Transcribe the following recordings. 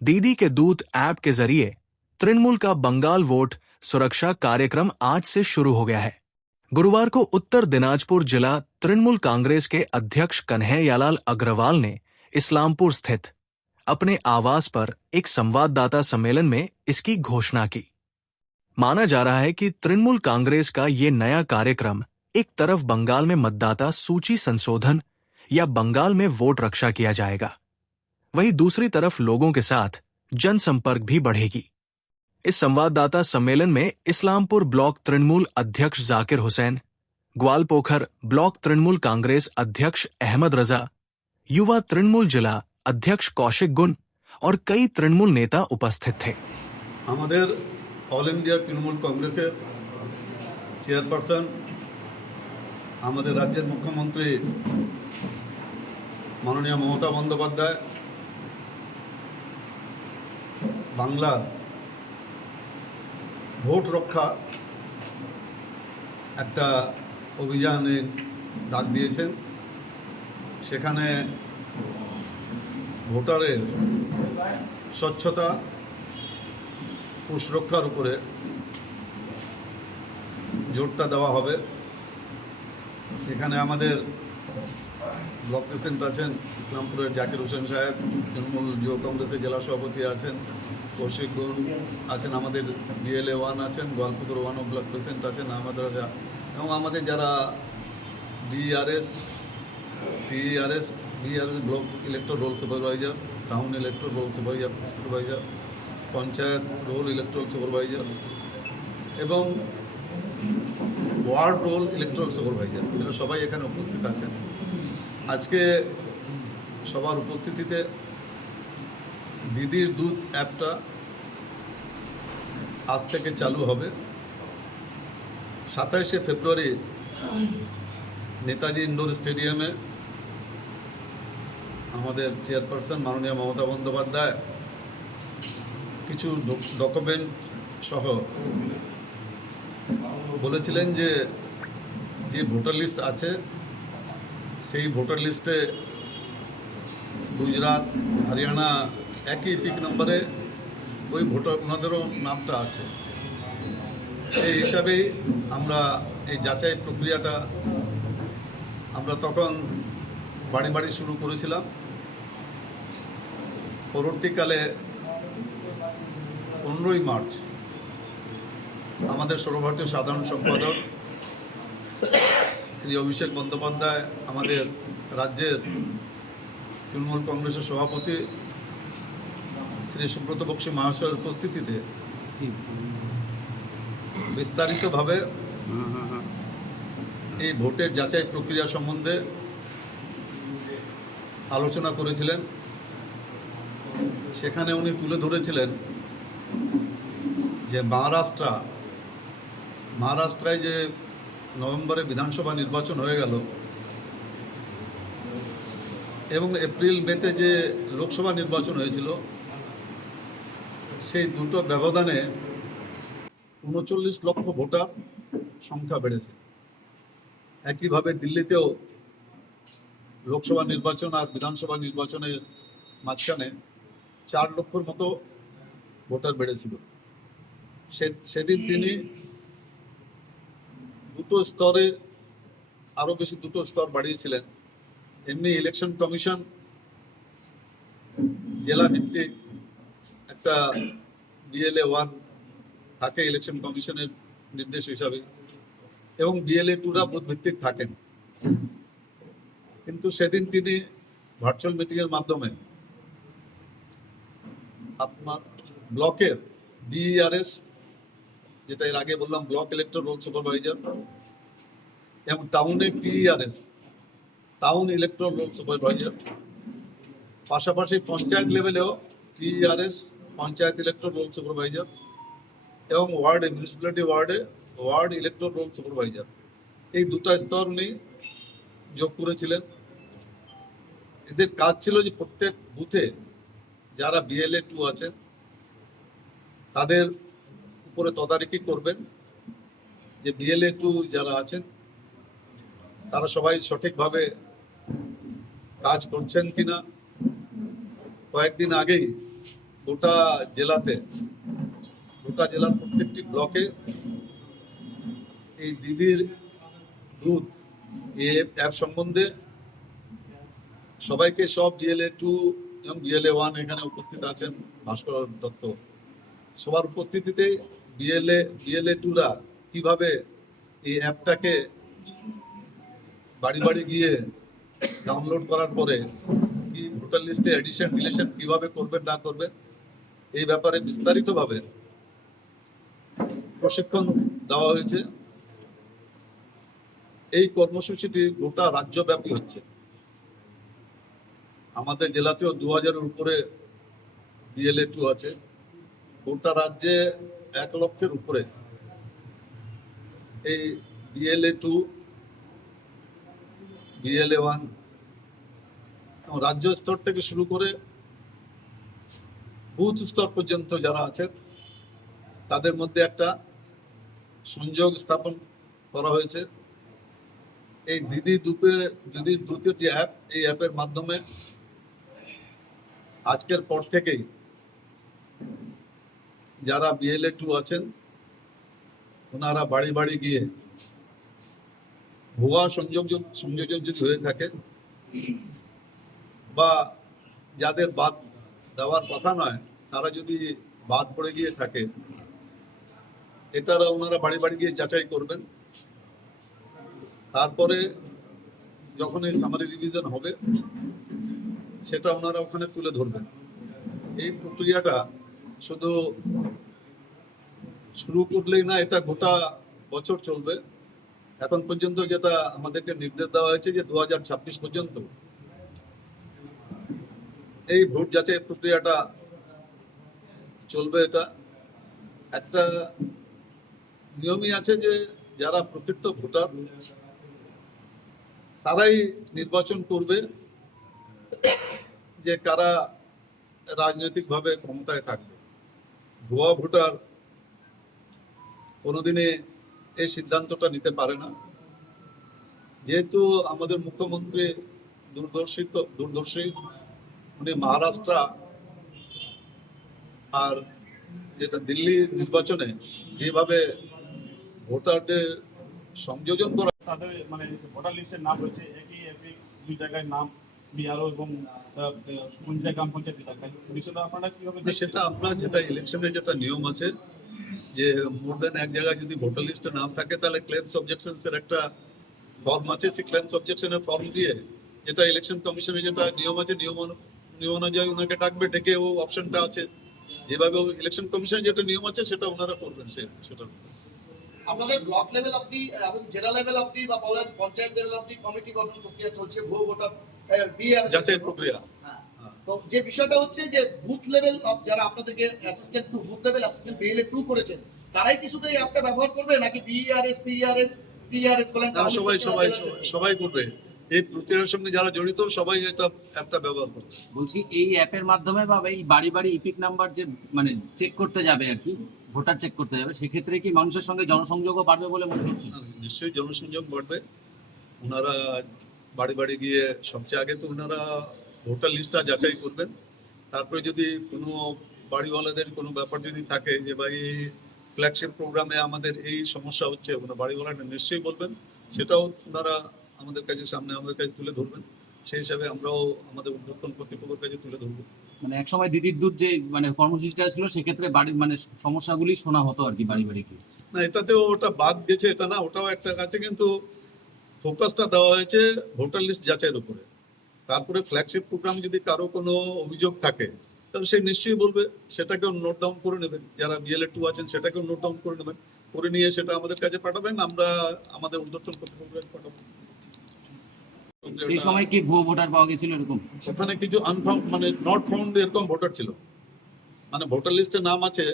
दीदी के दूत ऐप के जरिए तृणमूल का बंगाल वोट सुरक्षा कार्यक्रम आज से शुरू हो गया है। गुरुवार को उत्तर दिनाजपुर जिला तृणमूल कांग्रेस के अध्यक्ष कन्हैयालाल अग्रवाल ने इस्लामपुर स्थित अपने आवास पर एक संवाददाता सम्मेलन में इसकी घोषणा की। माना जा रहा है कि तृणमूल कांग्रेस का ये नया कार्यक्रम एक तरफ बंगाल में मतदाता सूची संशोधन या बंगाल में वोट रक्षा किया जाएगा, वहीं दूसरी तरफ लोगों के साथ जनसंपर्क भी बढ़ेगी। इस संवाददाता सम्मेलन में इस्लामपुर ब्लॉक तृणमूल अध्यक्ष जाकिर हुसैन, ग्वालपोखर ब्लॉक तृणमूल कांग्रेस अध्यक्ष अहमद रजा, युवा तृणमूल जिला अध्यक्ष कौशिक गुन और कई तृणमूल नेता उपस्थित थे। हमारे ऑल इंडिया तृणमूल कांग्रेसेर चेयरपार्सन हमारे राज्य मुख्यमंत्री माननीय ममता बंदोपाध्याय बांगलार ভোট রক্ষা একটা অভিযানে ডাক দিয়েছেন। সেখানে ভোটারের স্বচ্ছতা ও সুরক্ষার উপরে জোরটা দেওয়া হবে। এখানে আমাদের ব্লক প্রেসিডেন্ট আছেন ইসলামপুরের জাকির হোসেন সাহেব, তৃণমূল যুব কংগ্রেসের জেলা সভাপতি আছেন কৌশিক গুণ আছেন, আমাদের বিএলএ 1 আছেন, গোয়ালপুকুর 1 ব্লক প্রেসিডেন্ট আছেন আমাদের, এবং আমাদের যারা BRS TRS block electoral roll supervisor, town electoral roll supervisor, panchayat roll electoral supervisor এবং ওয়ার্ড রোল ইলেকট্রাল সুপারভাইজার, এরা সবাই এখানে উপস্থিত আছেন। আজকে সবার উপস্থিতিতে দিদির দুধ অ্যাপটা আজ থেকে চালু হবে। 27শে ফেব্রুয়ারি নেতাজি ইন্ডোর স্টেডিয়ামে আমাদের চেয়ারপারসন মাননীয় মমতা বন্দ্যোপাধ্যায় কিছু ডকুমেন্ট সহ বলেছিলেন যে যে ভোটার লিস্ট আছে সেই ভোটার লিস্টে গুজরাট, হরিয়ানা একই পিক নম্বরে ওই ভোটার ওনাদেরও নামটা আছে। সেই হিসাবেই আমরা এই যাচাই প্রক্রিয়াটা আমরা তখন বাড়ি বাড়ি শুরু করেছিলাম। পরবর্তীকালে 15ই মার্চ আমাদের সর্বভারতীয় সাধারণ সম্পাদক শ্রী অভিষেক বন্দ্যোপাধ্যায়, আমাদের রাজ্যের তৃণমূল কংগ্রেসের সভাপতি শ্রী সুব্রত বক্সী মহাশয়ের উপস্থিতিতে বিস্তারিতভাবে এই ভোটের যাচাই প্রক্রিয়া সম্বন্ধে আলোচনা করেছিলেন। সেখানে উনি তুলে ধরেছিলেন যে মহারাষ্ট্রায় যে নভেম্বরে বিধানসভা নির্বাচন হয়ে গেল এবং এপ্রিল মেতে যে লোকসভা নির্বাচন হয়েছিল, সেই দুটো ব্যবধানে 39 লক্ষ ভোটার সংখ্যা বেড়েছে। একইভাবে দিল্লিতেও লোকসভা নির্বাচন আর বিধানসভা নির্বাচনের মাঝখানে 4 লক্ষর মতো ভোটার বেড়েছিল। সেদিন তিনি দুটো স্তরে আরও বেশি দুটো স্তর বাড়িয়েছিলেন। এমনি ইলেকশন কমিশন জেলা ভিত্তিক একটা বিএলএ 1 থাকে ইলেকশন কমিশনের নির্দেশ হিসাবে, এবং বিএলএ 2রা বুথ ভিত্তিক থাকেন। কিন্তু সেদিন তিনি ভার্চুয়াল মিটিংয়ের মাধ্যমে আপনার ব্লকের বিআরএস, যেটা এর আগে বললাম ব্লক ইলেকট্রাল রোল সুপারভাইজার, এবং টাউনের TRS town electoral roll supervisor, পাশাপাশি পঞ্চায়েত লেভেলেও TRS panchayat electoral roll supervisor এবং ward municipality ward electoral roll supervisor, এই দুটো স্তর উনি যোগ করেছিলেন। এদের কাজ ছিল যে প্রত্যেক বুথে যারা বিএলএ 2 আছেন তাদের উপরে তদারকি করবেন যে বিএলএ 2 যারা আছেন তারা সবাই সঠিকভাবে কাজ করছেন কিনা। কয়েকদিন আগেই গোটা জেলাতে, গোটা জেলার প্রত্যেকটি ব্লকে এই দিদির বুথ এই অ্যাপ সম্বন্ধে সবাইকে, সব BLA 2 এবং BLA 1 এখানে উপস্থিত আছেন, ভাস্কর দত্ত, সবার উপস্থিতিতে BLA 2রা কিভাবে এই অ্যাপটাকে বাড়ি বাড়ি গিয়ে ডাউনলোড করার পরে কি ভোটার লিস্টে এডিশন ডিলিশন কিভাবে করবেন না করবেন এই ব্যাপারে বিস্তারিতভাবে প্রশিক্ষণ দেওয়া হয়েছে। এই কর্মসূচিটি গোটা রাজ্যব্যাপী হচ্ছে। আমাদের জেলাতেও 2000-এর উপরে BLA 2 আছে। গোটা রাজ্যে 1 লক্ষের উপরে এই BLA 2, BLA 1 রাজ্য স্তর থেকে শুরু করে বুথ স্তর পর্যন্ত যারা আছেন তাদের মধ্যে একটা সংযোগ স্থাপন করা হয়েছে। এই দিদির দ্বিতীয় যে অ্যাপ, এই অ্যাপের মাধ্যমে আজকের পর থেকেই যারা BLA 2 আছেন ওনারা বাড়ি বাড়ি গিয়ে ভুয়া সংযোজন যদি হয়ে থাকে বা যাদের বাদ দেওয়ার কথা নয় তারা যদি বাদ পড়ে গিয়ে থাকে, এটারা ওনারা বাড়ি বাড়ি গিয়ে যাচাই করবেন। তারপরে যখন এই সামারি রিভিশন হবে সেটা ওনারা ওখানে তুলে ধরবেন। এই প্রক্রিয়াটা শুধু শুরু করলেই না, এটা গোটা বছর চলবে। এখন পর্যন্ত যেটা আমাদেরকে নির্দেশ দেওয়া হয়েছে যে 2026 পর্যন্ত এই ভোট যাচাই প্রক্রিয়াটা চলবে। এটা একটা নিয়মই আছে যে যারা প্রকৃত ভোটার তারাই নির্বাচন করবে যে কারা রাজনৈতিকভাবে ক্ষমতায় থাকবে। ভুয়া ভোটার কোনোদিনে এই সিদ্ধান্তটা নিতে পারে না। যেহেতু আমাদের মুখ্যমন্ত্রী দূরদর্শী, উনি মহারাষ্ট্র আর যেটা দিল্লি নির্বাচনে যেভাবে ভোটারদের সংযোজন করা, তাদের মানে ভোটার লিস্টের নাম রয়েছে একই দুই জায়গায় নাম বিআরও এবং কুঞ্জা গ্রাম পঞ্চায়েত এলাকায়, বিষয়টা আপনারা কিভাবে দেখছেন? সেটা আপনার যেটা ইলেকশনের যেটা নিয়ম আছে যে মোর দেন এক জায়গায় যদি ভোটার লিস্টে নাম থাকে তাহলে ক্লেমস অবজেকশনস এর একটা ফর্ম আছে। সেই ক্লেমস অবজেকশনের ফর্ম দিয়ে যেটা ইলেকশন কমিশনের যেটা নিয়ম আছে, নিয়ম অনুযায়ী ওনাকে ডাকবে, ডেকে ও অপশনটা আছে। যেভাবে ইলেকশন কমিশনের যেটা নিয়ম আছে সেটা ওনারা করবেন। সেটা আপনাদের ব্লক লেভেল অবধি এবং জেলা লেভেল অবধি বা পঞ্চায়েত লেভেল অবধি কমিটি গঠন প্রক্রিয়া চলছে ভুয়ো ভোটার যাচাই প্রক্রিয়া। তো যে বিষয়টা হচ্ছে যে বুথ লেভেল যারা আপনাদেরকে assistant two booth level assistant BLA 2 করেছেন তারাই কি শুধু এই অ্যাপটা ব্যবহার করবে নাকি BERS PERS বলেন সবাই করবে। এই প্রক্রিয়ার সঙ্গে যারা জড়িত সবাই এটা অ্যাপটা ব্যবহার করবে। বলছি এই অ্যাপের মাধ্যমে বা এই বাড়ি বাড়ি ইপিক নাম্বার যে মানে চেক করতে যাবে আর কি, ভোটার চেক করতে যাবে, সেক্ষেত্রে কি মানুষের সঙ্গে জনসংযোগও বাড়বে বলে মনে হচ্ছে? নিশ্চয়ই জনসংযোগ বাড়বে। ওনারা বাড়ি বাড়ি গিয়ে সবচেয়ে আগে তো ওনারা ভোটার লিস্টটা যাচাই করবেন। তারপরে যদি কোনো বাড়িওয়ালাদের কোনো ব্যাপার যদি থাকে যে ভাই ফ্ল্যাগশিপ প্রোগ্রামে আমাদের এই সমস্যা হচ্ছে, ওনারা বাড়িওয়ালারা নিশ্চয়ই বলবেন। সেটাও ওনারা আমাদের কাছে আমাদের কাছে তুলে ধরবেন। সেই হিসাবে আমরাও আমাদের উদ্যোক্তন কর্তৃপক্ষের কাছে তুলে ধরবো। মানে একসময় দিদির দুধ যে মানে কর্মসূচিটা ছিল সেক্ষেত্রে বাড়ির মানে সমস্যাগুলি শোনা হতো আর কি বাড়ি বাড়ি গিয়ে। না, এটাতেও ওটা বাদ গেছে এটা না, ওটাও একটা আছে, কিন্তু ফোকাসটা দেওয়া হয়েছে ভোটার লিস্ট যাচাইয়ের উপরে। তারপরে ফ্ল্যাগশিপ প্রোগ্রামে যদি কারো কোনো অভিযোগ থাকে তাহলে সে নিশ্চয়ই বলবে, সেটাকেও নোট ডাউন করে নেবেন। যারা BLA 2 আছেন সেটাকেও নোট ডাউন করে নেবেন, করে নিয়ে সেটা আমাদের কাছে পাঠাবেন, আমরা আমাদের উদ্যোক্তন কর্তৃপক্ষের কাছে পাঠাবো। সেই সময় কি ভুয়ো ভোটার পাওয়া গেছিল এরকম? সেখানে কিছু আনফাউন্ড মানে নট ফাউন্ড এরকম ভোটার ছিল, মানে ভোটার লিস্টে নাম আছে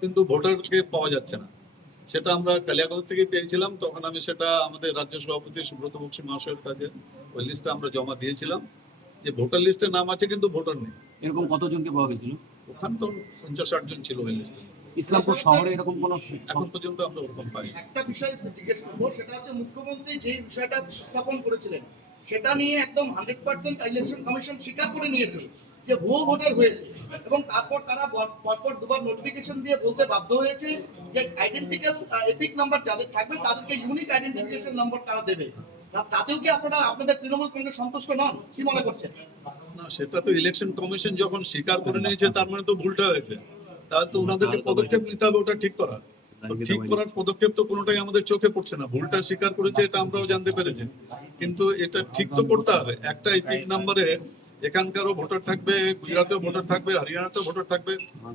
কিন্তু ভোটারকে পাওয়া যাচ্ছে না। সেটা আমরা কালিয়াগঞ্জ থেকে পেয়েছিলাম। তখন আমি সেটা আমাদের রাজ্য সভাপতি সুব্রত বক্সী মহাশয়ের কাছে ওই লিস্টটা আমরা জমা দিয়েছিলাম যে ভোটার লিস্টে নাম আছে কিন্তু ভোটার নেই। এরকম কতজনকে পাওয়া গেছিল? ওখানে তো 50-60 জন ছিল ওই লিস্টে। ইসলামপুর শহরে এরকম কোনো এখন পর্যন্ত আমরা ওরকম পাই। একটা বিষয় জিজ্ঞেস করবো, সেটা হচ্ছে মুখ্যমন্ত্রী যে বিষয়টা স্থাপন করেছিলেন সেটা নিয়ে একদম 100% ইলেকশন কমিশন স্বীকার করে নিয়েছে যে ভুয়ো ভোটার হয়েছে এবং তারপর তারা পরপর দুবার নোটিফিকেশন দিয়ে বলতে বাধ্য হয়েছে যে আইডেন্টিক্যাল এপিক নাম্বার যাদের থাকবে তাদেরকে ইউনিক আইডেন্টিফিকেশন নাম্বার তারা দেবে। তাতেও কি আপনারা আপনাদের তৃণমূল কংগ্রেস সন্তুষ্ট নন, কি মনে করছেন? না, সেটা তো ইলেকশন কমিশন যখন স্বীকার করে নিয়েছে তার মানে তো ভুলটা হয়েছে। তাহলে তো ওনাদেরকে পদক্ষেপ নিতে হবে ওটা ঠিক করার। তো ঠিক করার পদক্ষেপ তো কোনোটাই আমাদের চোখে পড়ছে না। ভুলটা স্বীকার করেছে এটা আমরাও জানতে পেরেছি, কিন্তু এটা ঠিক তো করতে হবে। একটা এপিক নাম্বারে এখানকারও ভোটার থাকবে, গুজরাটেও ভোটার থাকবে, হরিয়ানাতেও ভোটার থাকবে,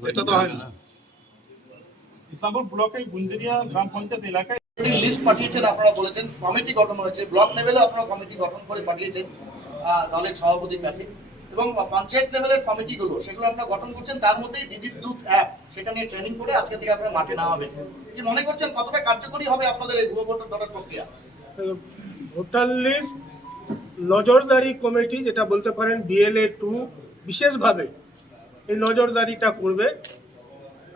এটা তো হয় না। ইসলামপুর ব্লকের গুঞ্জরিয়া গ্রাম পঞ্চায়েত এলাকায় লিস্ট পাঠিয়েছেন, আপনারা বলেছেন কমিটি গঠন হয়েছে, ব্লক লেভেলে আপনারা কমিটি গঠন করে পাঠিয়েছেন দলের সভাপতির কাছে, এবং পঞ্চায়েত লেভেলের কমিটিগুলো সেগুলো আপনারা গঠন করছেন। তার মধ্যেই বিদ্যুৎ অ্যাপ সেটা নিয়ে ট্রেনিং করে আজকে থেকে আপনারা মাঠে নামাবেন। কি মনে করছেন কতটা কার্যকরী হবে আপনাদের এই ভুয়ো ভোটার ধরার প্রক্রিয়া? ভোটার লিস্ট নজরদারি কমিটি, যেটা বলতে পারেন BLA-2, বিশেষভাবে এই নজরদারিটা করবে।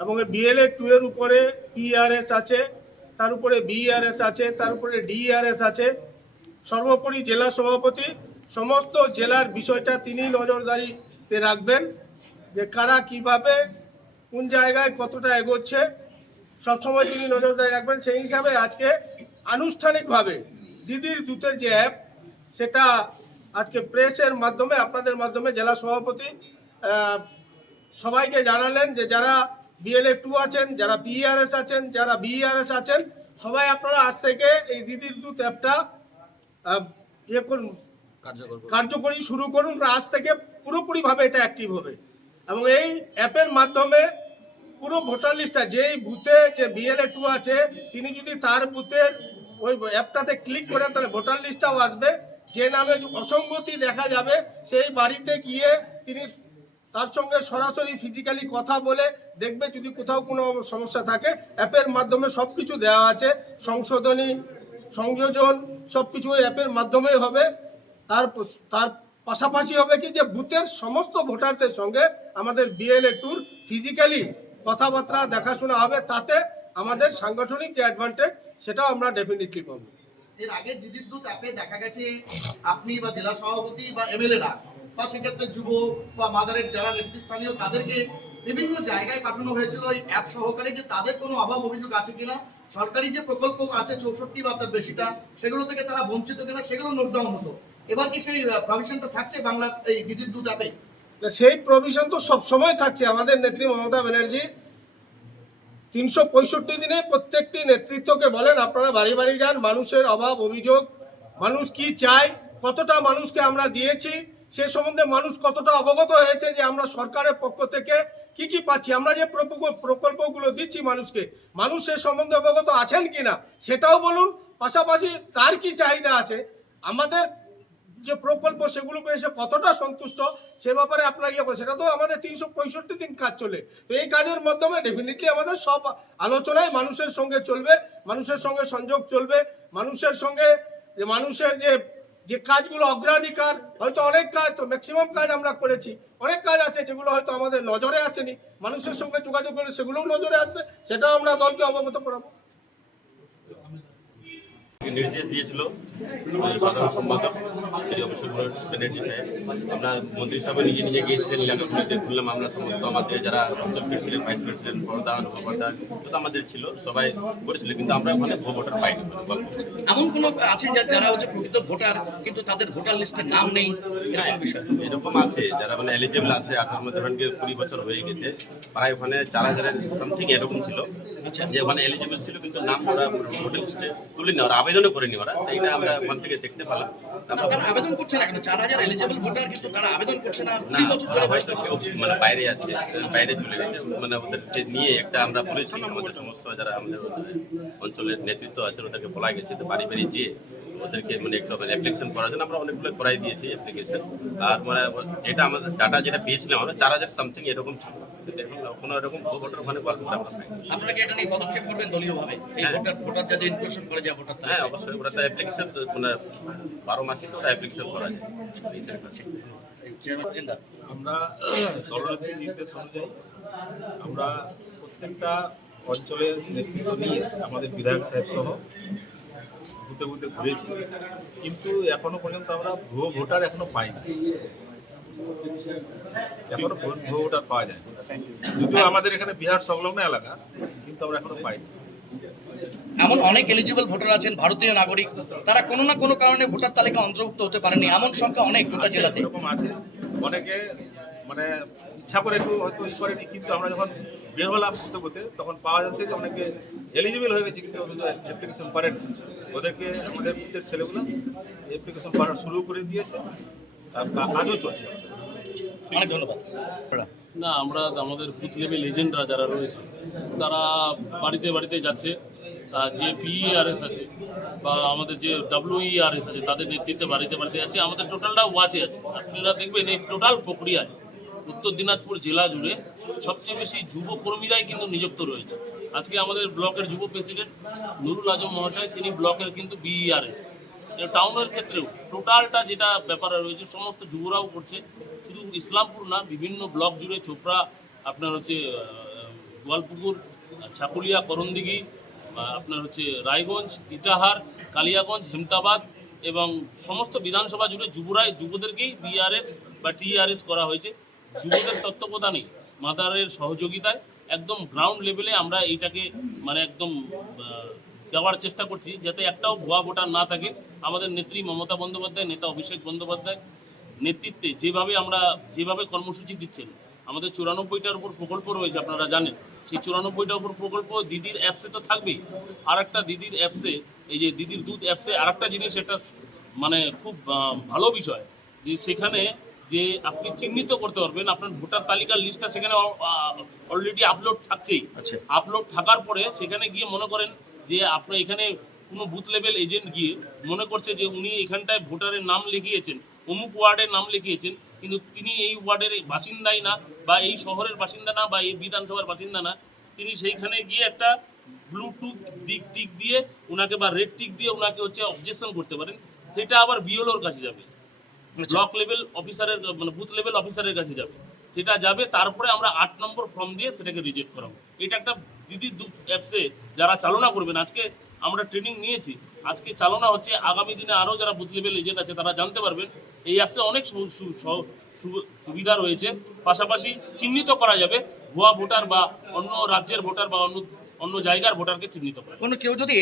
এবং এই BLA-2 এর উপরে PRS আছে, তার উপরে BRS আছে, তার উপরে DRS আছে। সর্বোপরি জেলা সভাপতি সমস্ত জেলার বিষয়টা তিনি নজরদারিতে রাখবেন, যে কারা কিভাবে কোন জায়গায় কতটা এগোচ্ছে সবসময় তিনি নজরদারি রাখবেন। সেই হিসাবে আজকে আনুষ্ঠানিকভাবে দিদির দূতের যে অ্যাপ, সেটা আজকে প্রেসের মাধ্যমে আপনাদের মাধ্যমে জেলা সভাপতি সবাইকে জানালেন যে যারা BLA-2 আছেন, যারা PRS আছেন, যারা BRS আছেন, সবাই আপনারা আজ থেকে এই দিদির দূত অ্যাপটা কার্যকরী শুরু করুন। আজ থেকে পুরোপুরিভাবে এটা অ্যাক্টিভ হবে এবং এই অ্যাপের মাধ্যমে পুরো ভোটার লিস্টটা, যেই বুথে যে BLA-2 আছে তিনি যদি তার বুথের ওই অ্যাপটাতে ক্লিক করেন তাহলে ভোটার লিস্টটাও আসবে। যে নামে অসঙ্গতি দেখা যাবে সেই বাড়িতে গিয়ে তিনি তার সঙ্গে সরাসরি ফিজিক্যালি কথা বলে দেখবে যদি কোথাও কোনো সমস্যা থাকে। অ্যাপের মাধ্যমে সব কিছু দেওয়া আছে, সংশোধনী, সংযোজন সব কিছু ওই অ্যাপের মাধ্যমেই হবে। তার পাশাপাশি হবে কি যে বুথের সমস্ত ভোটারদের সঙ্গে আমাদের BLA-2 ফিজিক্যালি কথাবার্তা দেখাশোনা হবে। তাতে আমাদের সাংগঠনিক যে অ্যাডভান্টেজ সেটাও আমরা ডেফিনেটলি পাবো। এর আগে দিদির দূত অ্যাপে দেখা গেছে আপনি বা জেলা সভাপতি বা MLA-রা বা সেক্ষেত্রে যুব বা মাদারের যারা নেতৃস্থানীয় তাদেরকে বিভিন্ন জায়গায় পাঠানো হয়েছিল এই অ্যাপ সহকারে, যে তাদের কোনো অভাব অভিযোগ আছে কিনা, সরকারি যে প্রকল্প আছে 64 বা তার বেশিটা, সেগুলো থেকে তারা বঞ্চিত কিনা সেগুলো নোট ডাউন হতো। এবার কি সেই প্রভিশনটা থাকছে বাংলার এই দিদির দূত অ্যাপে? সেই প্রভিশন তো সবসময় থাকছে। আমাদের নেত্রী মমতা ব্যানার্জি 365 দিনে প্রত্যেকটি নেতৃত্বকে বলেন আপনারা বাড়ি বাড়ি যান, মানুষের অভাব অভিযোগ, মানুষ কি চায়, কতটা মানুষকে আমরা দিয়েছি সে সম্বন্ধে মানুষ কতটা অবগত হয়েছে, যে আমরা সরকারের পক্ষ থেকে কি কি পাচ্ছি, আমরা যে প্রকল্পগুলো দিচ্ছি মানুষকে, মানুষ সে সম্বন্ধে অবগত আছেন কিনা সেটাও বলুন। পাশাপাশি তার কি চাহিদা আছে, আমাদের যে প্রকল্প সেগুলো পেয়ে সে কতটা সন্তুষ্ট সে ব্যাপারে আপনারা ইয়ে করে, সেটা তো আমাদের 365 দিন কাজ চলে। তো এই কাজের মাধ্যমে ডেফিনেটলি আমাদের সব আলোচনায় মানুষের সঙ্গে চলবে, মানুষের সঙ্গে সংযোগ চলবে, মানুষের সঙ্গে যে মানুষের যে কাজগুলো অগ্রাধিকার, হয়তো অনেক কাজ, তো ম্যাক্সিমাম কাজ আমরা করেছি, অনেক কাজ আছে যেগুলো হয়তো আমাদের নজরে আসেনি, মানুষের সঙ্গে যোগাযোগ করলে সেগুলোও নজরে আসবে, সেটাও আমরা দলকে অবগত করাবো। নির্দেশ দিয়েছিল আমাদের সাধারণ সম্পাদক শ্রী অভিষেক ব্যানার্জি সাহেব। আমরা মন্ত্রী সাহেব নিজে নিজে গিয়েছিলেন এলাকাগুলিতে, ঘুরলাম। আমরা সমস্ত আমাদের যারা অঞ্চল প্রেসিডেন্ট, ভাইস প্রেসিডেন্ট, প্রধান, উপপ্রধান তো আমাদের ছিল, সবাই করেছিল, কিন্তু আমরা ওখানে ভোটার পাইনি। এমন কোনো আছে যারা হচ্ছে প্রকৃত ভোটার কিন্তু তাদের ভোটার লিস্টে নাম নেই, এরকম বিষয়? এরকম আছে যারা মানে এলিজিবল আছে, 18 ধরনকে 20 বছর হয়ে গেছে, প্রায় ওখানে 4000 সামথিং এরকম ছিল যে ওখানে এলিজিবল ছিল, কিন্তু নাম ওরা ভোটার লিস্টে তুলে নেওয়া, আবেদনও করেনি ওরা। তাই না আমরা ওখান থেকে দেখতে পেলাম। তারা আবেদন করছে না কেন? 4000 এলিজিবল ভোটার কিন্তু তারা আবেদন করছে না। না, ওরা হয়তো কেউ মানে বাইরে আছে, বাইরে চলে গেছে, মানে ওদেরকে নিয়ে একটা আমরা বলেছি, আমাদের সমস্ত যারা আমাদের অঞ্চলের নেতৃত্ব আছে ওদেরকে বলা গেছে তো বাড়ি বাড়ি যেয়ে ওদেরকে মানে একটা অ্যাপ্লিকেশন করার জন্য আমরা অনেকগুলো করাই দিয়েছি অ্যাপ্লিকেশন। আর মানে যেটা আমাদের ডাটা যেটা পেয়েছিলাম আমরা 4000 সামথিং এরকম ছিল, দেখুন কোনো এরকম ভোটার ওখানে গল্প আমরা পাই। আপনারা কি এটা নিয়ে পদক্ষেপ করবেন দলীয়ভাবে, এই ভোটার যাতে ইনক্লুশন করে যায় ভোটার? হ্যাঁ, অবশ্যই। ওরা তো অ্যাপ্লিকেশন মানে 12 মাসে তো অ্যাপ্লিকেশন করা যায়। আমরা দলনেত্রীর নির্দেশ অনুযায়ী আমরা প্রত্যেকটা অঞ্চলের নেতৃত্ব নিয়ে আমাদের বিধায়ক সাহেব সহ বুথে বুথে ঘুরেছি, কিন্তু এখনো পর্যন্ত আমরা ভুয়ো ভোটার এখনো পাইনি। এখনো ভোটার পাওয়া যায় যদিও আমাদের এখানে বিহার সংলগ্ন এলাকা, কিন্তু আমরা এখনো পাইনি। এমন অনেক এলিজিবল ভোটার আছেন ভারতীয় নাগরিক, তারা কোনো না কোনো কারণে ভোটার তালিকা অন্তর্ভুক্ত হতে পারেনি, এমন সংখ্যা অনেক গোটা জেলাতে। এরকম আছে, অনেকে মানে ইচ্ছা করে একটু হয়তো ই করেনি, কিন্তু আমরা যখন বের হলাম করতে করতে তখন পাওয়া যাচ্ছে যে অনেকে এলিজিবল হয়ে গেছে কিন্তু অ্যাপ্লিকেশন করেন। ওদেরকে আমাদের বুথের ছেলেগুলো অ্যাপ্লিকেশন করা শুরু করে দিয়েছে, আর কাজও চলছে। অনেক ধন্যবাদ। না, আমরা আমাদের বুথ লেভেল এজেন্টরা যারা রয়েছে তারা বাড়িতে বাড়িতে যাচ্ছে। যে পিইআরএস আছে বা আমাদের যে ডব্লিউইআরএস আছে তাদের নেতৃত্বে বাড়িতে বাড়িতে আছে। আমাদের টোটালটা ওয়াচে আছে। আপনারা দেখবেন এই টোটাল প্রক্রিয়ায় উত্তর দিনাজপুর জেলা জুড়ে সবচেয়ে বেশি যুব কর্মীরাই কিন্তু নিযুক্ত রয়েছে। আজকে আমাদের ব্লকের যুব প্রেসিডেন্ট নুরুল আজম মহাশয়, তিনি ব্লকের কিন্তু বিইআরএস। টাউনের ক্ষেত্রেও টোটালটা যেটা ব্যাপারে রয়েছে সমস্ত যুবরাও করছে। শুধু ইসলামপুর না, বিভিন্ন ব্লক জুড়ে চোপড়া, আপনার হচ্ছে গোয়ালপুকুর, ছাকুলিয়া, করণদিঘি, আপনার হচ্ছে রায়গঞ্জ, ইটাহার, কালিয়াগঞ্জ, হেমতাবাদ এবং সমস্ত বিধানসভা জুড়ে যুবদেরকেই বিআরএস বা টিআরএস করা হয়েছে। যুবদের তত্ত্বাবধানে, মাদারের সহযোগিতায় একদম গ্রাউন্ড লেভেলে আমরা এইটাকে মানে একদম দেওয়ার চেষ্টা করছি, যাতে একটাও ভুয়া ভোটার না থাকে। আমাদের নেত্রী মমতা বন্দ্যোপাধ্যায়, নেতা অভিষেক বন্দ্যোপাধ্যায় নেতৃত্বে যেভাবে কর্মসূচি দিচ্ছেন, আমাদের 94টার উপর প্রকল্প রয়েছে, আপনারা জানেন। সেই 94টার উপর প্রকল্প দিদির অ্যাপসে তো থাকবেই। আর একটা দিদির অ্যাপসে, এই যে দিদির দুধ অ্যাপসে আর একটা জিনিস, এটা মানে খুব ভালো বিষয় যে সেখানে যে আপনি চিহ্নিত করতে পারবেন আপনার ভোটার তালিকার লিস্টটা সেখানে অলরেডি আপলোড থাকছেই। আপলোড থাকার পরে সেখানে গিয়ে মনে করেন যে আপনার এখানে কোনো বুথ লেভেল এজেন্ট গিয়ে মনে করছে যে উনি এখানটায় ভোটারের নাম লিখিয়েছেন, অমুক ওয়ার্ডের নাম লিখিয়েছেন, কিন্তু তিনি এই ওয়ার্ডের বাসিন্দাই না, বা এই শহরের বাসিন্দা না, বা এই বিধানসভার বাসিন্দা না। তিনি সেইখানে গিয়ে একটা ব্লু টিক দিয়ে ওনাকে, বা রেড টিক দিয়ে ওনাকে হচ্ছে অবজেকশন করতে পারেন। সেটা আবার বিএলওর কাছে যাবে, ব্লক লেভেল অফিসারের মানে বুথ লেভেল অফিসারের কাছে যাবে। সেটা যাবে, তারপরে আমরা 8 নম্বর ফর্ম দিয়ে সেটাকে রিজেক্ট করাবো। এটা একটা দিদির দুধ অ্যাপসে যারা চালনা করবেন, আজকে আমরা ট্রেনিং নিয়েছি, আজকে চালনা হচ্ছে। আগামী দিনে আরও যারা বুথ লেভেল এজেন্ট আছে তারা জানতে পারবেন এই অ্যাপসে অনেক সুবিধা রয়েছে। পাশাপাশি চিহ্নিত করা যাবে ভুয়া ভোটার বা অন্য রাজ্যের ভোটার বা অন্য জায়গার ভোটারকে চিহ্নিত করা। কোনো কেউ যদি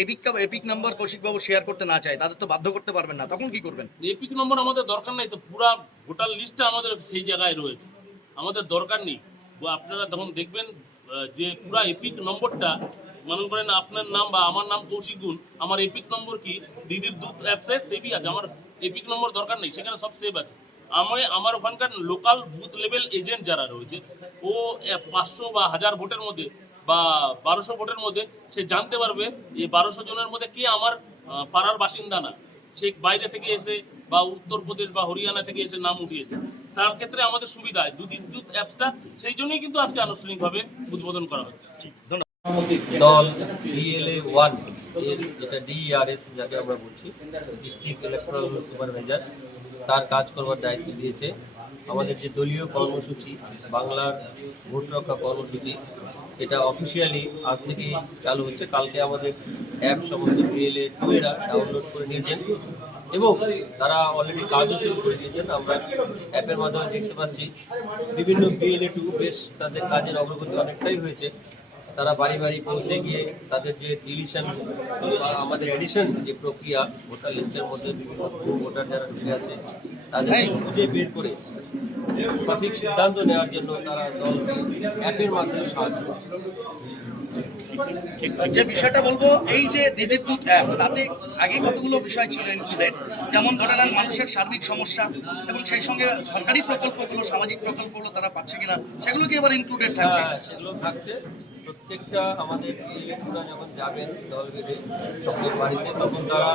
এপিক নাম্বার কৌশিকবাবু শেয়ার করতে না চায়, তাদের তো বাধ্য করতে পারবেন না, তখন কি করবেন? এপিক নম্বর আমাদের দরকার নাই তো, পুরা ভোটার লিস্টটা আমাদের সেই জায়গায় রয়েছে, আমাদের দরকার নেই। আপনারা তখন দেখবেন যে পুরা এপিক নম্বরটা, মনে করেন আপনার নাম বা আমার নাম কৌশিক গুণ, আমার এপিক নম্বর কি দিদির দুধ অ্যাপসে সেভই আছে, আমার এপিক নম্বর দরকার নেই, সেখানে সব সেভ আছে। আমার ওখানকার লোকাল বুথ লেভেল এজেন্ট যারা রয়েছে, ও 500 বা 1000 ভোটের মধ্যে বা 1200 ভোটের মধ্যে সে জানতে পারবে এই 1200 জনের মধ্যে কে আমার পাড়ার বাসিন্দা না, সে বাইরে থেকে এসে বা উত্তরপ্রদেশ বা হরিয়ানা থেকে এসে নাম উঠিয়েছে। তার ক্ষেত্রে আমাদের সুবিধা হয় দিদির দুধ অ্যাপসটা, সেই জন্যই কিন্তু আজকে আনুষ্ঠানিকভাবে উদ্বোধন করা হচ্ছে। দল DLA-1 এর যেটা DERS যাকে আমরা বলছি, ডিস্ট্রিক্ট ইলেকট্রাল সুপারভাইজার, তার কাজ করবার দায়িত্ব দিয়েছে। আমাদের যে দলীয় কর্মসূচি, বাংলার ভোট রক্ষা কর্মসূচি, সেটা অফিসিয়ালি আজ থেকে চালু হচ্ছে। কালকে আমাদের অ্যাপ সমস্ত BLA-2 এরা ডাউনলোড করে নিয়েছেন এবং তারা অলরেডি কাজও শুরু করে দিয়েছেন। আমরা অ্যাপের মাধ্যমে দেখতে পাচ্ছি বিভিন্ন BLA-2 বেশ তাদের কাজের অগ্রগতি অনেকটাই হয়েছে। তারা বাড়ি বাড়ি পৌঁছে গিয়ে তাদের যে ডিলিশন বা আমাদের এডিশন যে প্রক্রিয়া, ভোটার লিস্টের মধ্যে বিভিন্ন ভোটার যারা ফিরে আছে তাদেরকে খুঁজে বের করে সঠিক সিদ্ধান্ত নেওয়ার জন্য তারা দলকে অ্যাপের মাধ্যমে সাহায্য করছে। যে বিষয়টা বলবো, এই যে দিদির দুধ অ্যাপ, তাতে আগে কতগুলো বিষয় ছিল ইনক্লুডেড, যেমন ধরে নেন মানুষের সার্বিক সমস্যা এবং সেই সঙ্গে সরকারি প্রকল্পগুলো, সামাজিক প্রকল্পগুলো তারা পাচ্ছে কিনা, সেগুলো কি এবার ইনক্লুডেড থাকছে? হ্যাঁ, সেগুলো থাকছে। প্রত্যেকটা আমাদের ইলেকট্রনরা যখন যাবেন দল বেঁধে সকলের বাড়িতে, তখন তারা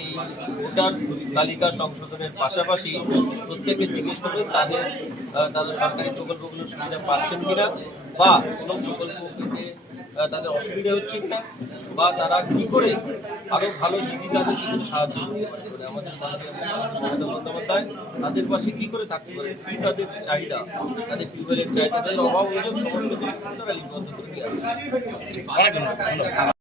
এই ভোটার তালিকা সংশোধনের পাশাপাশি প্রত্যেকে জিজ্ঞেস করবেন তারা সরকারি প্রকল্পগুলোর সুবিধা পাচ্ছেন কিনা, বা কোনো প্রকল্প পেতে তাদের অসুবিধা হচ্ছে কিনা, বা তারা কি করে আরো ভালো দিদি তাদের কি করে সাহায্য করতে পারে। মানে আমাদের মমতা বন্দ্যোপাধ্যায় তাদের পাশে কি করে থাকতে পারে, কি তাদের চাহিদা, তাদের টিউবওয়েলের চাহিদা, তাদের অভাব অভিযোগ সমস্ত কিছু তারা লিপিবদ্ধ করে দিয়ে আসছে।